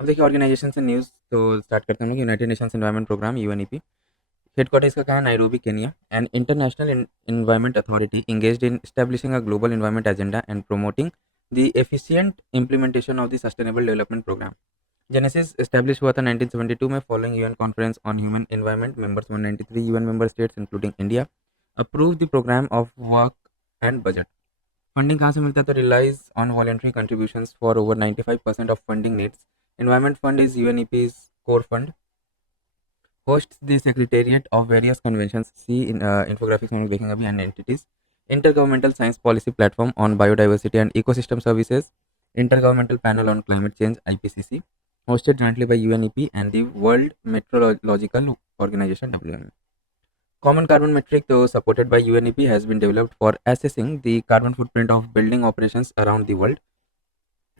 अब देखिए ऑर्गेनाइजेशन से न्यूज़ तो स्टार्ट करते हैं हम लोग। United Nations Environment Programme UNEP headquarter इसका कहाँ है? Nairobi Kenya. And international environment authority engaged in establishing a global environment agenda and promoting the efficient implementation of the sustainable development programme. Genesis establish हुआ था 1972 में following UN conference on human environment. Members 193 UN member states including India approve the programme of work and budget. Funding कहाँ से मिलता है? तो relies on voluntary contributions for over 95% of funding needs. Environment fund is UNEP's core fund. hosts the secretariat of various conventions, see in infographics हम लोग देखेंगे अभी, and entities. Intergovernmental Science Policy Platform on Biodiversity and Ecosystem Services, Intergovernmental Panel on Climate Change IPCC, hosted jointly by UNEP and the World Meteorological Organization WMO. Common carbon metric, though supported by UNEP, has been developed for assessing the carbon footprint of building operations around the world.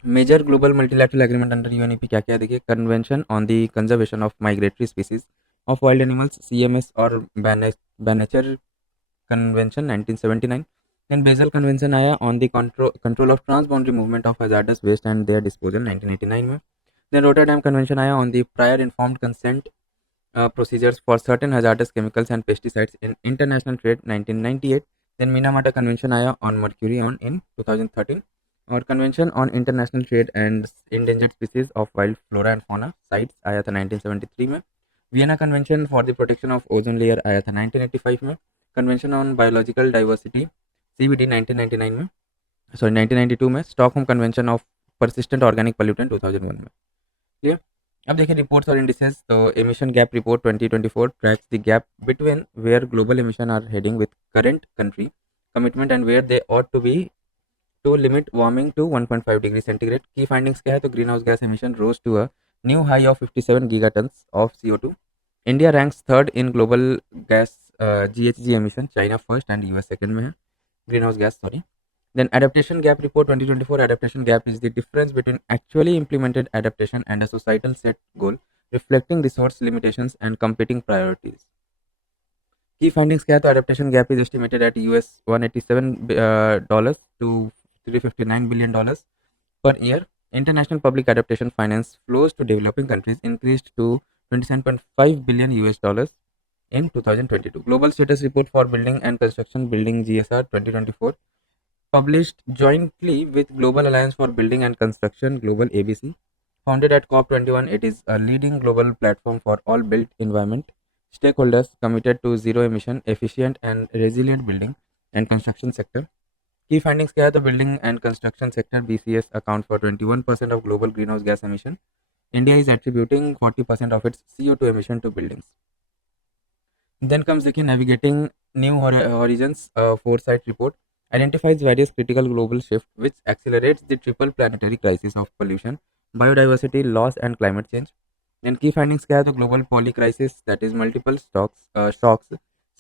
Major global multilateral agreement under UNEP क्या क्या है? देखिए, convention on the conservation of migratory species of wild animals CMS और बैनेचर convention 1979। Then Basel convention आया on the control of transboundary movement of hazardous waste and their disposal 1989 में। Then Rotterdam convention आया on the prior informed consent procedures for certain hazardous chemicals and pesticides in international trade 1998। then Minamata Convention आया on mercury on in 2013। और convention on international trade and endangered species of wild flora and fauna CITES आया था 1973 में। Vienna convention for the protection of ozone layer आया था 1985 में। Convention on biological diversity CBD 1999 में, sorry 1992 में। Stockholm convention of persistent organic pollutant 2001 में। Clear? अब देखिए रिपोर्ट्स और इंडिसेस। तो emission gap report 2024 tracks the gap between where global emission are heading with current country commitment and where they ought to be to limit warming to 1.5 degree centigrade। की findings क्या है? तो greenhouse gas emission rose to a new high of 57 gigatons of CO2। India ranks third in global gas GHG emission, China first and US second में है greenhouse gas, sorry. Then adaptation gap report 2024 adaptation gap is the difference between actually implemented adaptation and a societal set goal reflecting resource limitations and competing priorities। Key findings क्या है? तो adaptation gap is estimated at US 187 dollars to 359 billion dollars per year। International public adaptation finance flows to developing countries increased to 27.5 billion US dollars in 2022। Global status report for building and construction building GSR 2024 published jointly with Global Alliance for Building and Construction Global ABC, founded at COP21. It is a leading global platform for all built environment stakeholders committed to zero emission, efficient and resilient building and construction sector। Key findings क्या है? तो building and construction sector BCS account for 21% of global greenhouse gas emission। India is attributing 40% of its CO2 emission to buildings। Then comes देखिए navigating new horizons foresight report identifies various critical global shifts which accelerates the triple planetary crisis of pollution, biodiversity loss and climate change। Then key findings क्या है? तो global poly crisis, that is multiple shocks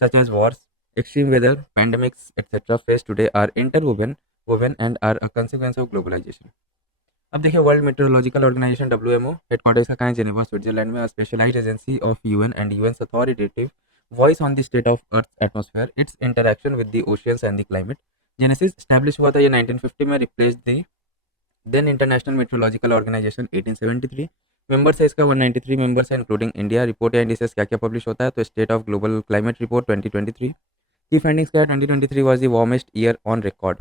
such as wars, extreme weather, pandemics etc. faced today are interwoven and are a consequence of globalization। अब देखिए world meteorological organisation WMO हेडक्वार्टर इसका कहाँ है? Geneva Switzerland में। Specialised agency of UN and UN's authoritative voice on the state of earth atmosphere, its interaction with the oceans and the climate. Genesis establish हुआ था ये 1950 में, replace the then international meteorological organisation 1873। Members है इसका 193 members है including India. Report या indices क्या क्या पब्लिश होता है? तो state of global climate report 2023। की फाइंडिंग्स क्या है? 2023 was the warmest year on record.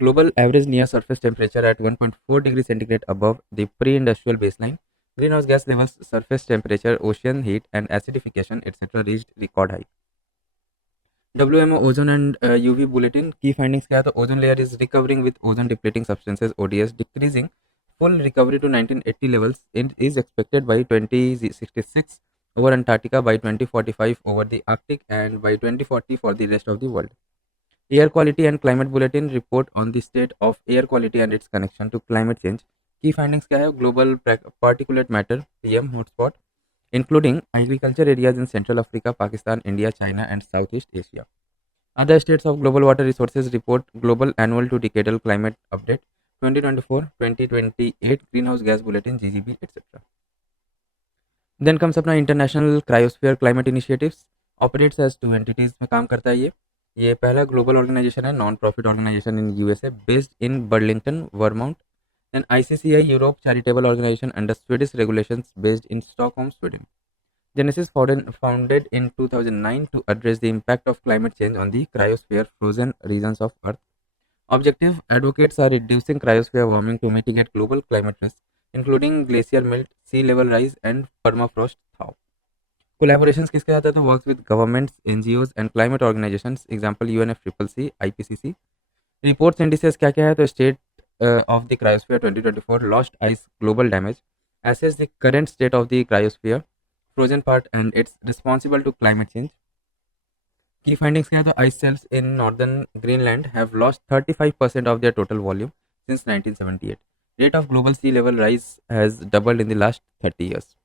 Global average near surface temperature at 1.4 degrees centigrade above the pre-industrial baseline. Greenhouse gas levels, surface temperature, ocean heat, and acidification, etc. reached record high। WMO ozone and UV bulletin key findings क्या है? तो ozone layer is recovering with ozone depleting substances ODS decreasing full recovery to 1980 levels and is expected by 2066 over Antarctica, by 2045 over the Arctic, and by 2040 for the rest of the world। Air Quality and Climate Bulletin report on the state of air quality and its connection to climate change। Key findings क्या है? Global particulate matter PM hotspot including agriculture areas in Central Africa, Pakistan, India, China and Southeast Asia। Other states of global water resources report global annual to decadal climate update 2024-2028 greenhouse gas bulletin GGB etc। Then comes अपना International Cryosphere Climate Initiatives operates as two entities में काम करता है ये पहला global organisation है, non profit organisation in USA based in Burlington Vermont. Then ICCI Europe charitable organization under Swedish regulations based in Stockholm, Sweden. Genesis founded in 2009 to address the impact of climate change on the cryosphere frozen regions of Earth. Objective advocates are reducing cryosphere warming to mitigate global climate risks, including glacier melt, sea level rise, and permafrost thaw. Collaborations किसके साथ है तो works with governments, NGOs and climate organizations, example UNFCCC, IPCC. Reports indices क्या क्या है तो state of the cryosphere 2024, lost ice, global damage, assess the current state of the cryosphere, frozen part and it's responsible to climate change. Key findings क्या है तो ice shelves in northern Greenland have lost 35% of their total volume since 1978. Rate of global sea level rise has doubled in the last 30 years.